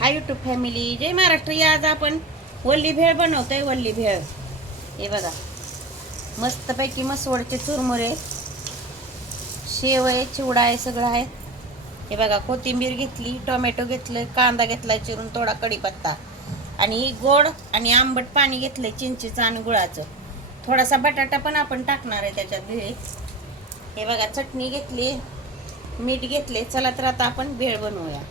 Hi YouTube family, जय महाराष्ट्र. या आज आपण वल्ली भेळ बनवतोय. वल्ली भेळ हे बघा, मस्तपैकी मसवडचे चुरमुरे, शेव आहे, चिवडा आहे, सगळं आहे. हे बघा, कोथिंबीर घेतली, टोमॅटो घेतलं, कांदा घेतला चिरून, थोडा कढीपत्ता आणि गोड आणि आंबट पाणी घेतलंय चिंचेचं आणि गुळाचं. थोडासा बटाटा पण आपण टाकणार आहे त्याच्यात भेळीत. हे बघा, चटणी घेतली, मीठ घेतले. चला तर आता आपण भेळ बनवूया.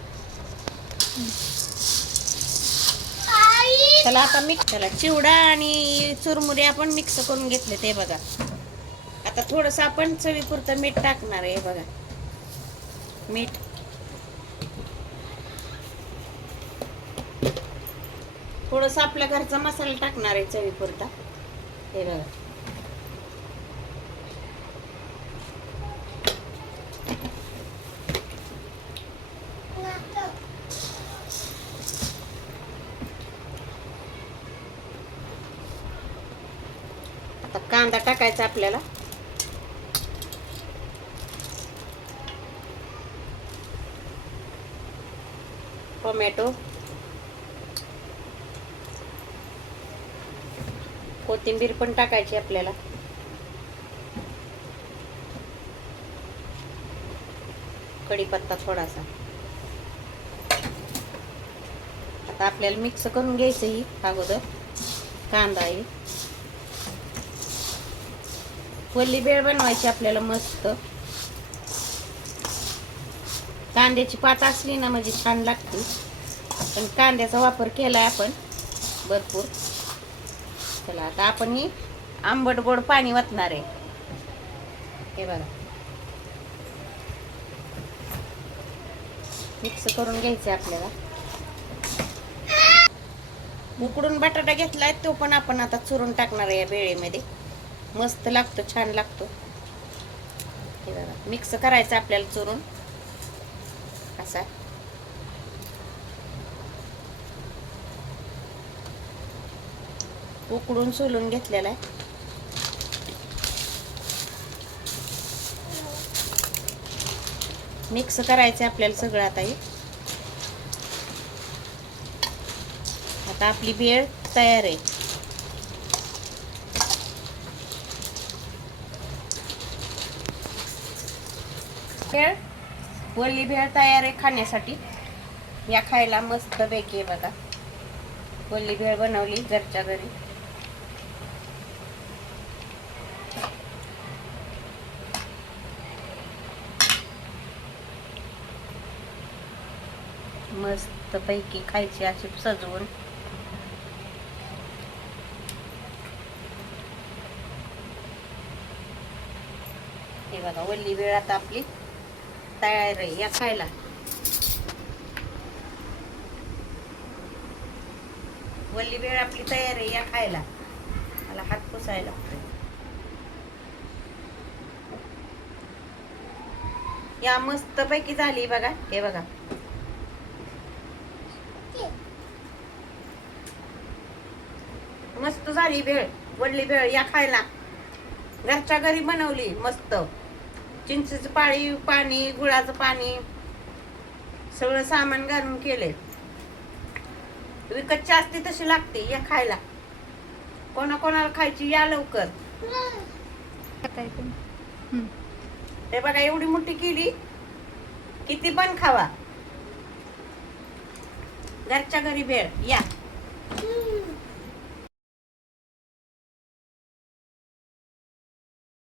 चला आता त्याला चिवडा आणि चुरमुरे आपण मिक्स करून घेतले. ते बघा, आता थोडस आपण चवीपुरतं मीठ टाकणार आहे. बघा, मीठ, थोडस आपल्या घरचा मसाला टाकणार आहे चवीपुरता. हे बघा, आता कांदा टाकायचा आपल्याला. टोमॅटो, कोथिंबीर पण टाकायची आपल्याला. कढीपत्ता थोडासा. आता आपल्याला मिक्स करून घ्यायचं ही अगोदर. कांदा आहे, वल्ली भेळ बनवायची आपल्याला मस्त. कांद्याची पात असली ना म्हणजे छान लागते, पण कांद्याचा वापर केलाय आपण भरपूर. चला आता आपण ही आंबट गोड पाणी वतणार आहे. हे बघा, मिक्स करून घ्यायचं आपल्याला. उकडून बटाटा घेतलाय, तो पण आपण आता चुरून टाकणार आहे या भेळीमध्ये. मस्त लागतो, छान लागतो. हे बघा, मिक्स करायचं आपल्याला चुरून असा. उकडून सोलून घेतलेला आहे. मिक्स करायचं आपल्याला सगळं. आता हे आता आपली भेळ तयार आहे. भेळ, वल्ली भेळ तयार आहे खाण्यासाठी. या खायला मस्त पैकी. बघा, वल्ली भेळ बनवली घरच्या घरी. मस्त पैकी खायची अशी सजवून. हे बघा, वल्ली भेळ आता आपली तयार आहे या खायला. वल्ली भेळ आपली तयार आहे या खायला. मला हात पुसायला लागतोय. या मस्त पैकी झाली बघा. हे बघा, मस्त झाली भेळ, वल्ली भेळ. या खायला घरच्या घरी बनवली मस्त. चिंचेचं पाणी, गुळाचं पाणी, सगळं सामान घालून केले. विकतची असते तशी लागते. या खायला, कोणाकोणाला खायची या लवकर. ते बघा, एवढी मोठी केली, किती पण खावा. घरच्या घरी भेळ या.